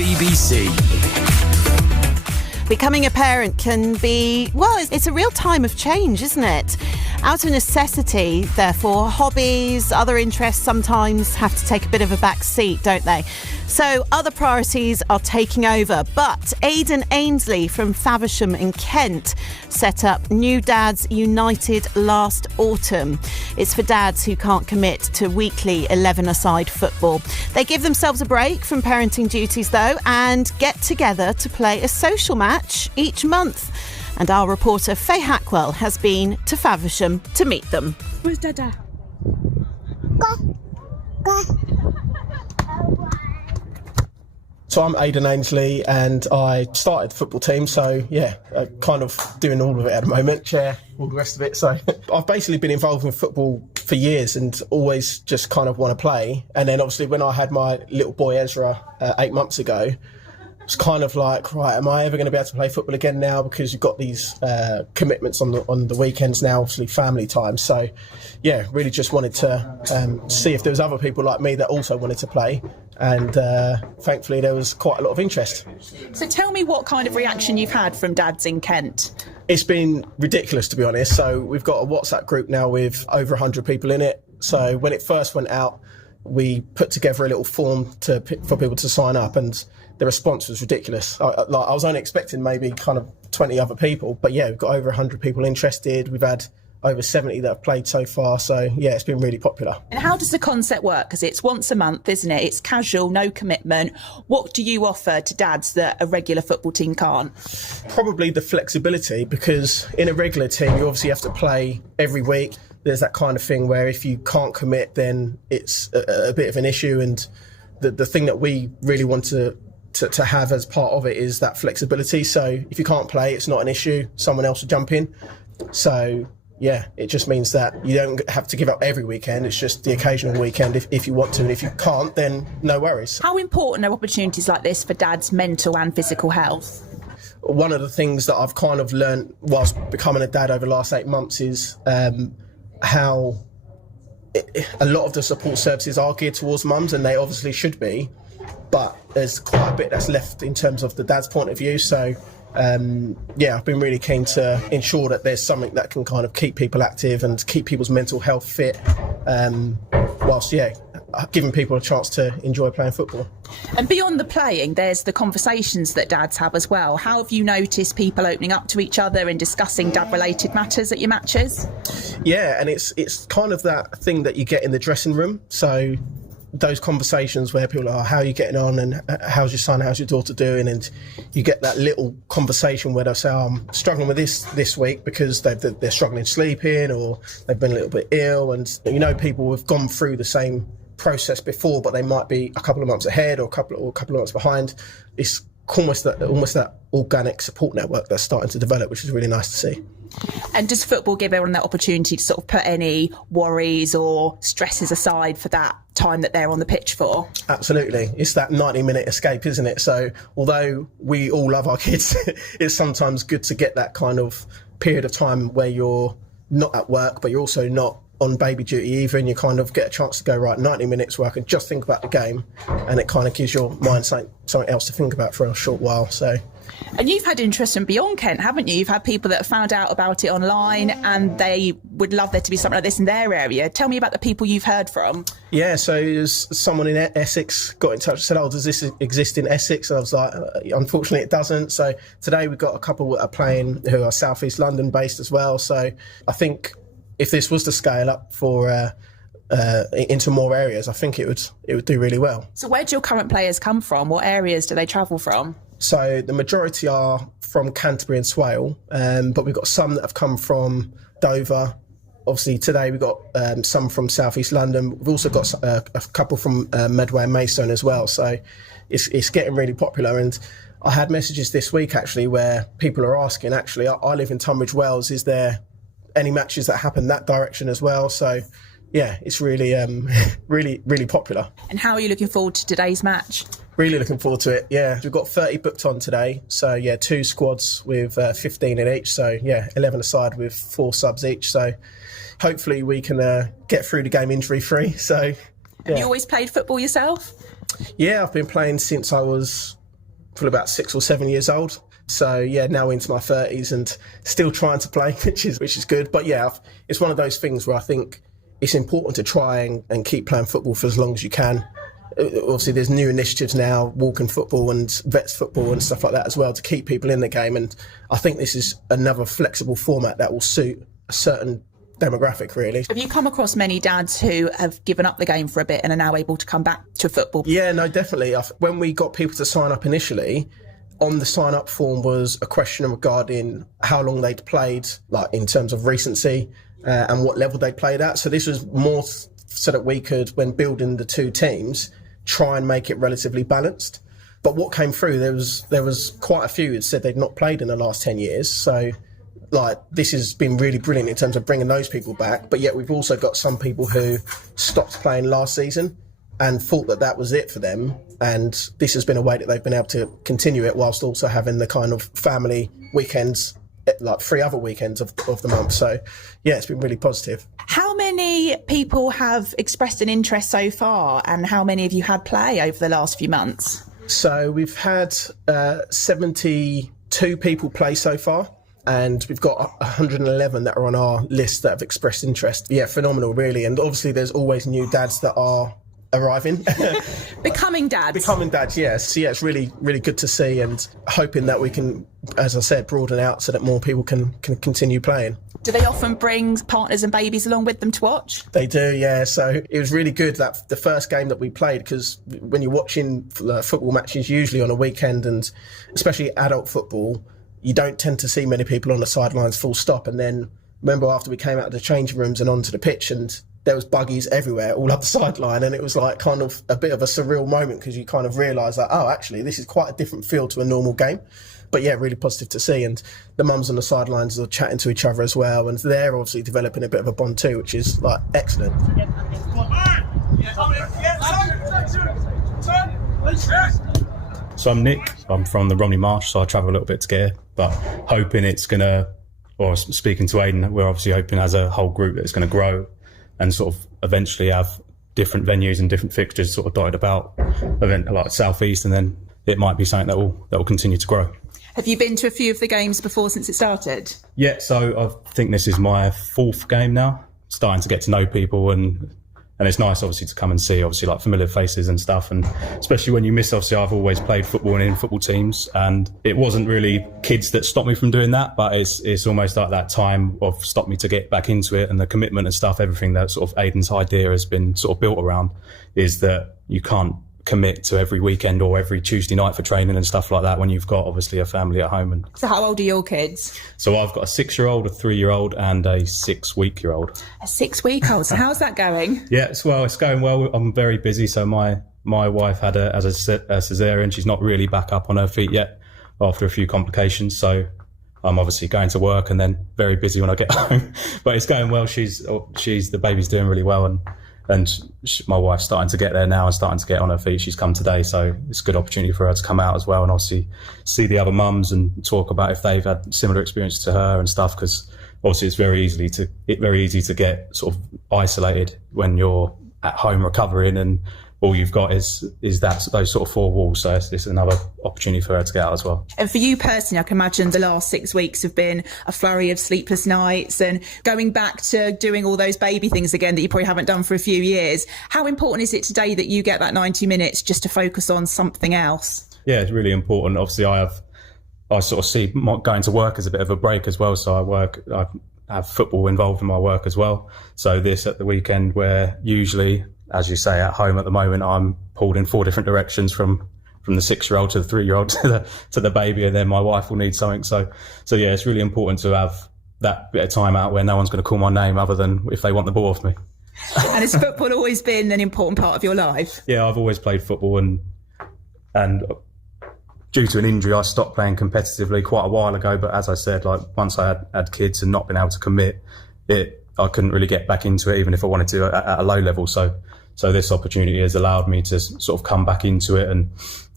BBC. Becoming a parent can be, well, it's a real time of change, isn't it? Out of necessity, therefore, hobbies, other interests sometimes have to take a bit of a back seat, don't they? So other priorities are taking over. But Aidan Ainsley from Faversham in Kent set up New Dads United last autumn. It's for dads who can't commit to weekly 11-a-side football. They give themselves a break from parenting duties, though, and get together to play a social match each month. And our reporter Faye Hackwell has been to Faversham to meet them. Where's Dada? So I'm Aidan Ainsley and I started the football team, so yeah, kind of doing all of it at the moment, chair, all the rest of it. So I've basically been involved in football for years and always just kind of want to play. And then obviously when I had my little boy Ezra 8 months ago, it's kind of like, right, am I ever going to be able to play football again now? Because you've got these commitments on the weekends now, obviously family time. So, yeah, really just wanted to see if there was other people like me that also wanted to play. And thankfully there was quite a lot of interest. So tell me what kind of reaction you've had from dads in Kent. It's been ridiculous, to be honest. So we've got a WhatsApp group now with over 100 people in it. So when it first went out, we put together a little form for people to sign up, and the response was ridiculous. I was only expecting maybe kind of 20 other people, but yeah, we've got over 100 people interested. We've had over 70 that have played so far, so yeah, it's been really popular. And how does the concept work? Because it's once a month, isn't it? It's casual, no commitment. What do you offer to dads that a regular football team can't? Probably the flexibility, because in a regular team you obviously have to play every week. There's that kind of thing where if you can't commit, then it's a bit of an issue. And the thing that we really want to have as part of it is that flexibility. So if you can't play, it's not an issue. Someone else will jump in. So yeah, it just means that you don't have to give up every weekend. It's just the occasional weekend if you want to. And if you can't, then no worries. How important are opportunities like this for dads' mental and physical health? One of the things that I've kind of learned whilst becoming a dad over the last 8 months is how a lot of the support services are geared towards mums, and they obviously should be, but there's quite a bit that's left in terms of the dad's point of view. So yeah, I've been really keen to ensure that there's something that can kind of keep people active and keep people's mental health fit, whilst giving people a chance to enjoy playing football. And beyond the playing, there's the conversations that dads have as well. How have you noticed people opening up to each other and discussing dad-related matters at your matches? Yeah, and it's kind of that thing that you get in the dressing room. So those conversations where people are, how are you getting on, and how's your son, how's your daughter doing? And you get that little conversation where they'll say, oh, I'm struggling with this week because they're struggling sleeping, or they've been a little bit ill. And people have gone through the same process before, but they might be a couple of months ahead or a couple of months behind. It's almost that organic support network that's starting to develop, which is really nice to see. And does football give everyone that opportunity to sort of put any worries or stresses aside for that time that they're on the pitch for? Absolutely. It's that 90-minute escape, isn't it? So although we all love our kids, it's sometimes good to get that kind of period of time where you're not at work, but you're also not on baby duty either, and you kind of get a chance to go, right, 90 minutes where I can just think about the game, and it kind of gives your mind something else to think about for a short while. So. And you've had interest from beyond Kent, haven't you? You've had people that have found out about it online and they would love there to be something like this in their area. Tell me about the people you've heard from. Yeah, so there's someone in Essex got in touch and said, oh, does this exist in Essex? And I was like, unfortunately it doesn't. So today we've got a couple that are playing who are South East London based as well. So I think if this was to scale up for into more areas, I think it would do really well. So where do your current players come from? What areas do they travel from? So the majority are from Canterbury and Swale, but we've got some that have come from Dover. Obviously today we've got some from South East London. We've also got a couple from Medway and Maidstone as well. So it's getting really popular. And I had messages this week actually where people are asking, actually, I live in Tunbridge Wells, is there any matches that happen that direction as well? So yeah, it's really really popular. And how are you looking forward to today's match? Really looking forward to it, yeah. We've got 30 booked on today, so yeah, 2 squads with 15 in each, so yeah, 11 aside with 4 subs each, so hopefully we can get through the game injury free. So yeah. Have you always played football yourself? Yeah, I've been playing since I was from about 6 or 7 years old. So yeah, now into my 30s and still trying to play, which is good. But yeah, it's one of those things where I think it's important to try and keep playing football for as long as you can. Obviously, there's new initiatives now, walking football and vets football and stuff like that as well, to keep people in the game. And I think this is another flexible format that will suit a certain demographic, really. Have you come across many dads who have given up the game for a bit and are now able to come back to football? Yeah, no, definitely. When we got people to sign up initially, on the sign-up form was a question regarding how long they'd played, like in terms of recency, and what level they'd played at. So this was more so that we could, when building the two teams, try and make it relatively balanced. But what came through, there was quite a few that said they'd not played in the last 10 years. So like, this has been really brilliant in terms of bringing those people back. But yet we've also got some people who stopped playing last season and thought that was it for them. And this has been a way that they've been able to continue it whilst also having the kind of family weekends, like 3 other weekends of the month. So yeah, it's been really positive. How many people have expressed an interest so far, and how many have you had play over the last few months? So we've had 72 people play so far, and we've got 111 that are on our list that have expressed interest. Yeah, phenomenal, really. And obviously there's always new dads that are arriving. Becoming dads, yes. So yeah, it's really, really good to see, and hoping that we can, as I said, broaden out so that more people can continue playing. Do they often bring partners and babies along with them to watch? They do, yeah. So it was really good, that the first game that we played, because when you're watching football matches, usually on a weekend, and especially adult football, you don't tend to see many people on the sidelines full stop. And then remember, after we came out of the changing rooms and onto the pitch, and there was buggies everywhere all up the sideline, and it was like kind of a bit of a surreal moment, because you kind of realise that, oh, actually, this is quite a different feel to a normal game. But yeah, really positive to see. And the mums on the sidelines are chatting to each other as well, and they're obviously developing a bit of a bond too, which is like excellent. So I'm Nick, I'm from the Romney Marsh, so I travel a little bit to get here, but hoping it's going to, or speaking to Aidan, we're obviously hoping as a whole group that it's going to grow and sort of eventually have different venues and different fixtures sort of dotted about, event like South East, and then it might be something that will continue to grow. Have you been to a few of the games before since it started? Yeah, so I think this is my 4th game now, starting to get to know people, and it's nice obviously to come and see obviously like familiar faces and stuff, and especially when you miss, obviously I've always played football and in football teams, and it wasn't really kids that stopped me from doing that, but it's almost like that time of stopped me to get back into it, and the commitment and stuff, everything that sort of Aidan's idea has been sort of built around is that you can't commit to every weekend or every Tuesday night for training and stuff like that when you've got obviously a family at home. And so how old are your kids? So I've got a 6-year-old, a 3-year-old and a 6-week-year-old. A 6-week-old. So how's that going? Yeah, it's going well. I'm very busy. So my wife had a cesarean. She's not really back up on her feet yet after a few complications. So I'm obviously going to work and then very busy when I get home. But it's going well. The baby's doing really well, and my wife's starting to get there now and starting to get on her feet. She's come today, so it's a good opportunity for her to come out as well and obviously see the other mums and talk about if they've had similar experiences to her and stuff, because obviously it's very easy to get sort of isolated when you're at home recovering and all you've got is those sort of 4 walls. So it's another opportunity for her to get out as well. And for you personally, I can imagine the last 6 weeks have been a flurry of sleepless nights and going back to doing all those baby things again that you probably haven't done for a few years. How important is it today that you get that 90 minutes just to focus on something else? Yeah, it's really important. Obviously, I sort of see going to work as a bit of a break as well. So I have football involved in my work as well. So this at the weekend, where usually, as you say, at home at the moment, I'm pulled in 4 different directions from the 6-year-old to the 3-year-old to the baby, and then my wife will need something. So yeah, it's really important to have that bit of time out where no one's going to call my name other than if they want the ball off me. And has football always been an important part of your life? Yeah, I've always played football, and due to an injury, I stopped playing competitively quite a while ago. But as I said, like once I had kids and not been able to commit, I couldn't really get back into it, even if I wanted to at a low level. So this opportunity has allowed me to sort of come back into it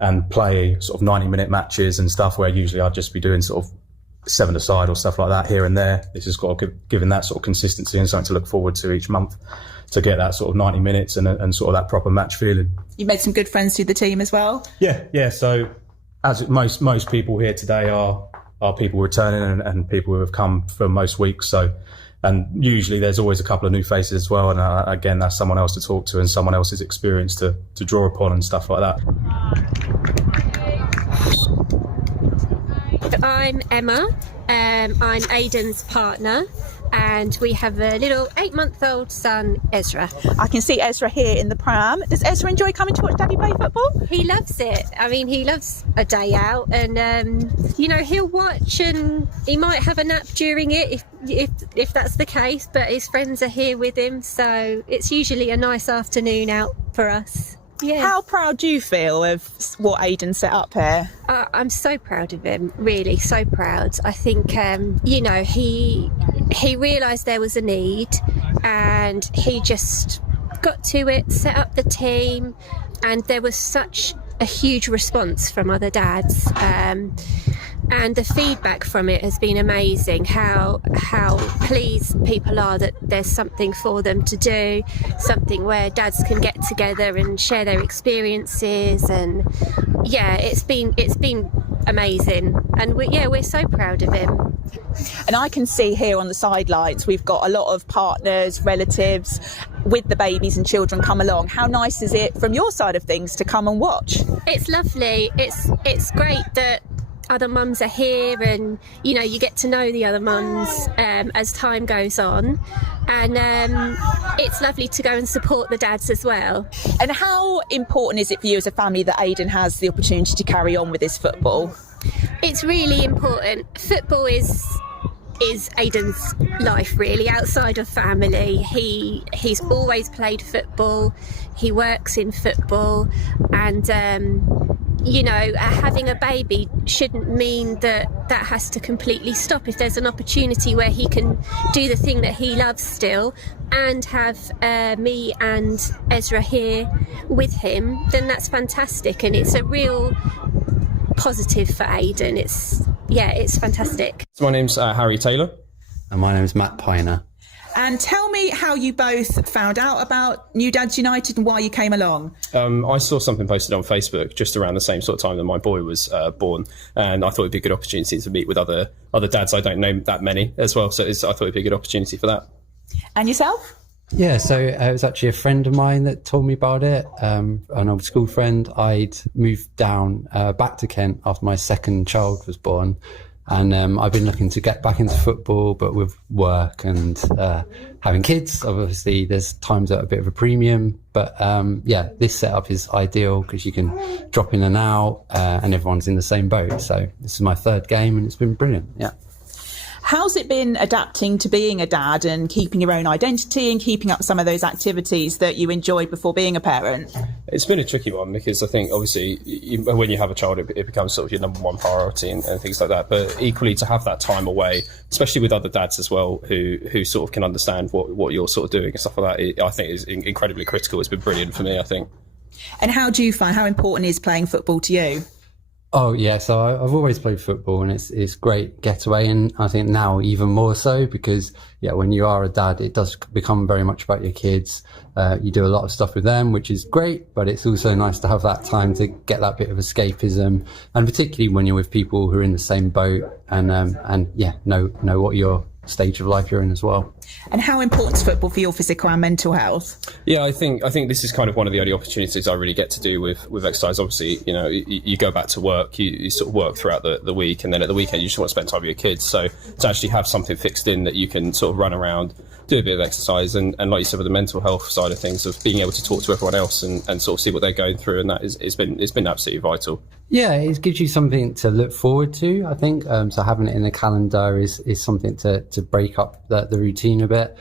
and play sort of 90-minute matches and stuff where usually I'd just be doing sort of 7-a-side or stuff like that here and there. This has got given that sort of consistency and something to look forward to each month, to get that sort of 90 minutes and sort of that proper match feeling. You made some good friends through the team as well? Yeah. So as most people here today are people returning and people who have come for most weeks. So, and usually there's always a couple of new faces as well. And again, that's someone else to talk to and someone else's experience to draw upon and stuff like that. I'm Emma. I'm Aidan's partner, and we have a little 8-month-old son, Ezra. I can see Ezra here in the pram. Does Ezra enjoy coming to watch Daddy play football? He loves it. I mean, he loves a day out, and he'll watch, and he might have a nap during it if that's the case. But his friends are here with him, so it's usually a nice afternoon out for us. Yeah. How proud do you feel of what Aidan set up here? I'm so proud of him, really, so proud. I think, he realised there was a need, and he just got to it, set up the team, and there was such a huge response from other dads. And the feedback from it has been amazing, how pleased people are that there's something for them to do, something where dads can get together and share their experiences. And yeah, it's been amazing, and we're so proud of him. And I can see here on the sidelines we've got a lot of partners, relatives with the babies and children come along. How nice is it from your side of things to come and watch? It's lovely. It's great that other mums are here, and you get to know the other mums as time goes on, and it's lovely to go and support the dads as well. And how important is it for you as a family that Aidan has the opportunity to carry on with his football? It's really important. Football is Aidan's life, really, outside of family. He's always played football, he works in football, and having a baby shouldn't mean that has to completely stop. If there's an opportunity where he can do the thing that he loves still and have me and Ezra here with him, then that's fantastic, and it's a real positive for Aidan. It's fantastic. So my name's Harry Taylor. And my name's Matt Piner. And tell me how you both found out about New Dads United and why you came along. I saw something posted on Facebook just around the same sort of time that my boy was born, and I thought it'd be a good opportunity to meet with other dads. I don't know that many as well, so I thought it'd be a good opportunity for that. And yourself? Yeah, so it was actually a friend of mine that told me about it, an old school friend. I'd moved down back to Kent after my second child was born, and I've been looking to get back into football, but with work and having kids, obviously there's times at a bit of a premium. But this setup is ideal because you can drop in and out, and everyone's in the same boat. So this is my third game, and it's been brilliant. Yeah. How's it been adapting to being a dad and keeping your own identity and keeping up some of those activities that you enjoyed before being a parent? It's been a tricky one because I think obviously when you have a child, it becomes sort of your number one priority and things like that. But equally to have that time away, especially with other dads as well, who sort of can understand what you're sort of doing and stuff like that, I think is incredibly critical. It's been brilliant for me, I think. And how important is playing football to you? Oh yeah, so I've always played football, and it's great getaway, and I think now even more so because when you are a dad, it does become very much about your kids. You do a lot of stuff with them, which is great, but it's also nice to have that time to get that bit of escapism, and particularly when you're with people who are in the same boat and know what your stage of life you're in as well. And how important is football for your physical and mental health? Yeah, I think this is kind of one of the only opportunities I really get to do with exercise. Obviously, you go back to work, you sort of work throughout the week, and then at the weekend you just want to spend time with your kids. So to actually have something fixed in that you can sort of run around, do a bit of exercise, and like you said, with the mental health side of things, of being able to talk to everyone else and sort of see what they're going through, and it's been absolutely vital. Yeah, it gives you something to look forward to, I think. So having it in the calendar is something to break up the routine a bit.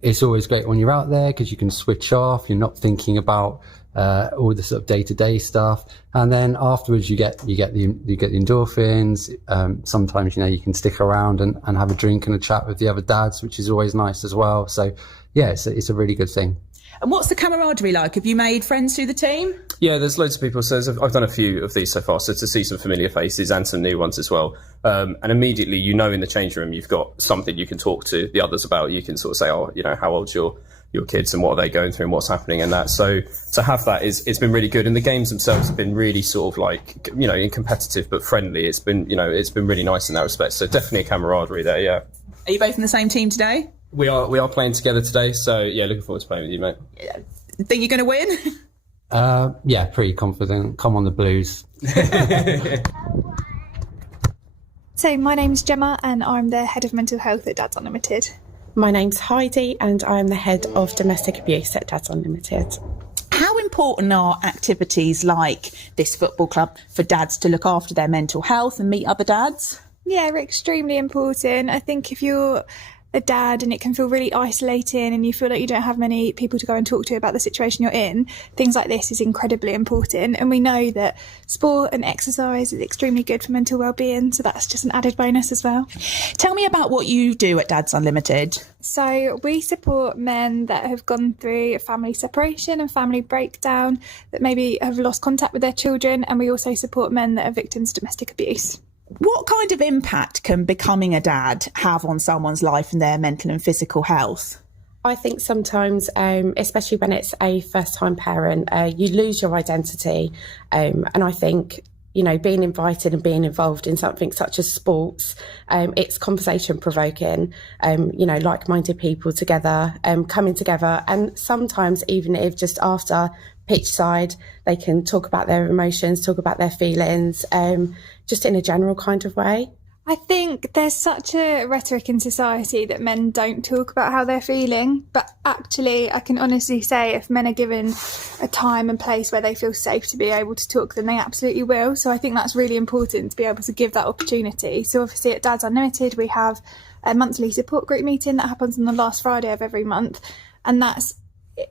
It's always great when you're out there because you can switch off. You're not thinking about all the sort of day-to-day stuff, and then afterwards you get the endorphins. Sometimes you can stick around and have a drink and a chat with the other dads, which is always nice as well. So yeah, it's a really good thing. And what's the camaraderie like? Have you made friends through the team? Yeah, there's loads of people. So I've done a few of these so far, so to see some familiar faces and some new ones as well. And immediately, in the change room, you've got something you can talk to the others about. You can sort of say, how old's your your kids and what are they going through and what's happening and that. So to have that it's been really good. And the games themselves have been really sort of like, you know, competitive but friendly. It's been, you know, it's been really nice in that respect. So definitely a camaraderie there, yeah. Are you both in the same team today? We are playing together today. So yeah, looking forward to playing with you, mate. Think you're going to win? Yeah, pretty confident. Come on the Blues. So my name's Gemma and I'm the head of mental health at Dads Unlimited. My name's Heidi and I'm the head of domestic abuse at Dads Unlimited. How important are activities like this football club for dads to look after their mental health and meet other dads? Yeah, extremely important. I think if you're a dad and it can feel really isolating and you feel like you don't have many people to go and talk to about the situation you're in, things like this is incredibly important. And we know that sport and exercise is extremely good for mental well-being, so that's just an added bonus as well. Tell me about what you do at Dads Unlimited. So we support men that have gone through a family separation and family breakdown, that maybe have lost contact with their children, and we also support men that are victims of domestic abuse. What kind of impact can becoming a dad have on someone's life and their mental and physical health? I think sometimes, especially when it's a first-time parent, you lose your identity. And I think, you know, being invited and being involved in something such as sports, it's conversation provoking, you know, like-minded people together, coming together. And sometimes even if just after pitch side, they can talk about their emotions, talk about their feelings, just in a general kind of way. I think there's such a rhetoric in society that men don't talk about how they're feeling, but actually I can honestly say if men are given a time and place where they feel safe to be able to talk, then they absolutely will. So I think that's really important to be able to give that opportunity. So obviously at Dads Unlimited we have a monthly support group meeting that happens on the last Friday of every month, and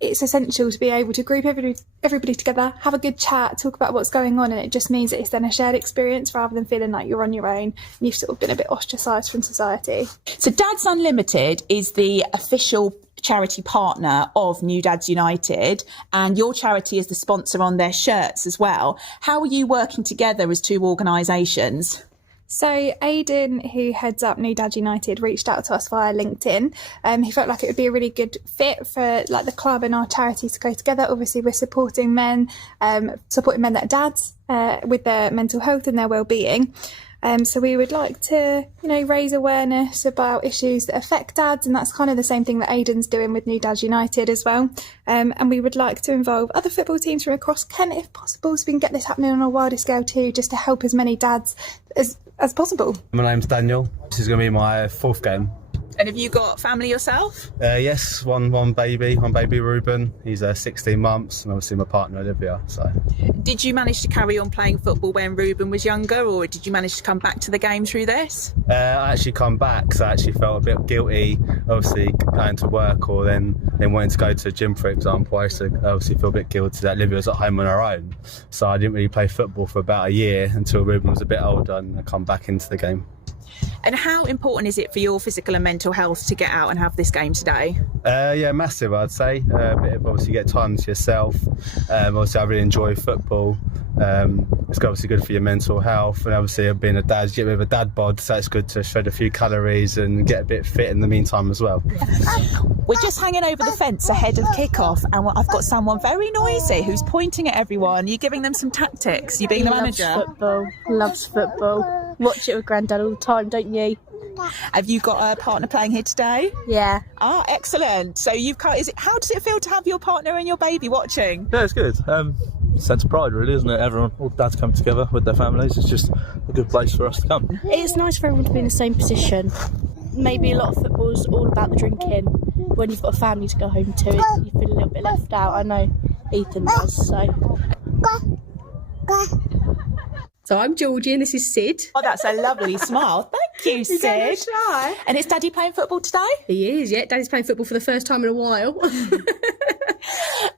it's essential to be able to group everybody together, have a good chat, talk about what's going on, and it just means that it's then a shared experience rather than feeling like you're on your own and you've sort of been a bit ostracised from society. So Dads Unlimited is the official charity partner of New Dads United, and your charity is the sponsor on their shirts as well. How are you working together as two organisations? So Aidan, who heads up New Dad United, reached out to us via LinkedIn. He felt like it would be a really good fit for like the club and our charity to go together. Obviously, we're supporting men that are dads with their mental health and their well-being. So we would like to, you know, raise awareness about issues that affect dads, and that's kind of the same thing that Aidan's doing with New Dads United as well. And we would like to involve other football teams from across Kent if possible, so we can get this happening on a wider scale too, just to help as many dads as possible. My name's Daniel. This is going to be my fourth game. And have you got family yourself? Yes, one baby Ruben. He's 16 months, and obviously my partner Olivia. So, did you manage to carry on playing football when Ruben was younger, or did you manage to come back to the game through this? I actually come back, so I actually felt a bit guilty, obviously going to work or then wanting to go to the gym, for example. I used to obviously feel a bit guilty that Olivia was at home on her own, so I didn't really play football for about a year until Ruben was a bit older and I come back into the game. And how important is it for your physical and mental health to get out and have this game today? Yeah, massive, I'd say. A bit of obviously get time to yourself. Obviously, I really enjoy football. It's obviously good for your mental health, and obviously, being a dad, you get a bit of a dad bod, so it's good to shred a few calories and get a bit fit in the meantime as well. We're just hanging over the fence ahead of kick-off, and I've got someone very noisy who's pointing at everyone. You're giving them some tactics. You being the manager? Loves football. Watch it with Grandad all the time, don't you? Have you got a partner playing here today? Yeah. Ah, excellent. So how does it feel to have your partner and your baby watching? Yeah, it's good. Sense of pride, really, isn't it? Everyone, all dads come together with their families. It's just a good place for us to come. It's nice for everyone to be in the same position. Maybe a lot of football is all about the drinking. When you've got a family to go home to, you feel a little bit left out. I know Ethan does, so. So I'm Georgie and this is Sid. Oh, that's a lovely smile. Thank you, Sid. You're shy. And is Daddy playing football today? He is, yeah. Daddy's playing football for the first time in a while.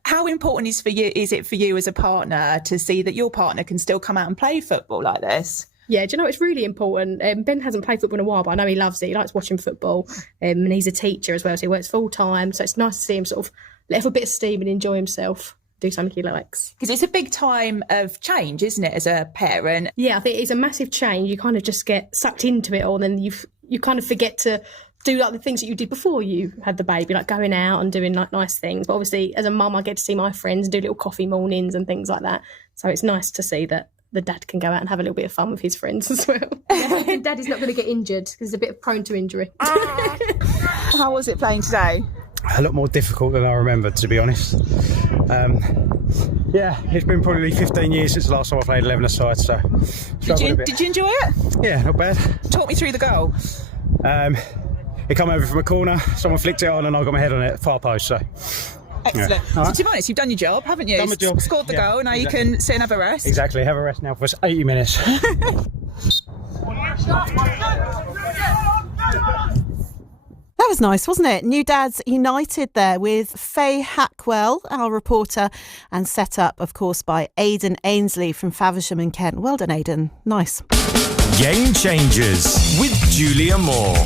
How important is it for you as a partner to see that your partner can still come out and play football like this? Yeah, do you know, it's really important. Ben hasn't played football in a while, but I know he loves it. He likes watching football, and he's a teacher as well, so he works full time. So it's nice to see him sort of let off a bit of steam and enjoy himself, do something he likes. Because it's a big time of change, isn't it, as a parent? Yeah, I think it's a massive change. You kind of just get sucked into it all, and then you kind of forget to do like the things that you did before you had the baby, like going out and doing like nice things. But obviously, as a mum, I get to see my friends and do little coffee mornings and things like that. So it's nice to see that the dad can go out and have a little bit of fun with his friends as well. Dad is not going to get injured because he's a bit prone to injury. How was it playing today? A lot more difficult than I remember, to be honest. Yeah, it's been probably 15 years since the last time I played 11-a-side, so Did you enjoy it? Yeah, not bad. Talk me through the goal. It come over from a corner, someone flicked it on and I got my head on it, far post, so... Excellent. Yeah. So to be honest, you've done your job, haven't you? Done my job. Scored the Yeah, goal, now exactly. you can sit and have a rest. Exactly, have a rest now for 80 minutes. That was nice, wasn't it? New Dads United there with Faye Hackwell, our reporter, and set up, of course, by Aidan Ainsley from Faversham in Kent. Well done, Aidan. Nice. Game Changers with Julia Moore.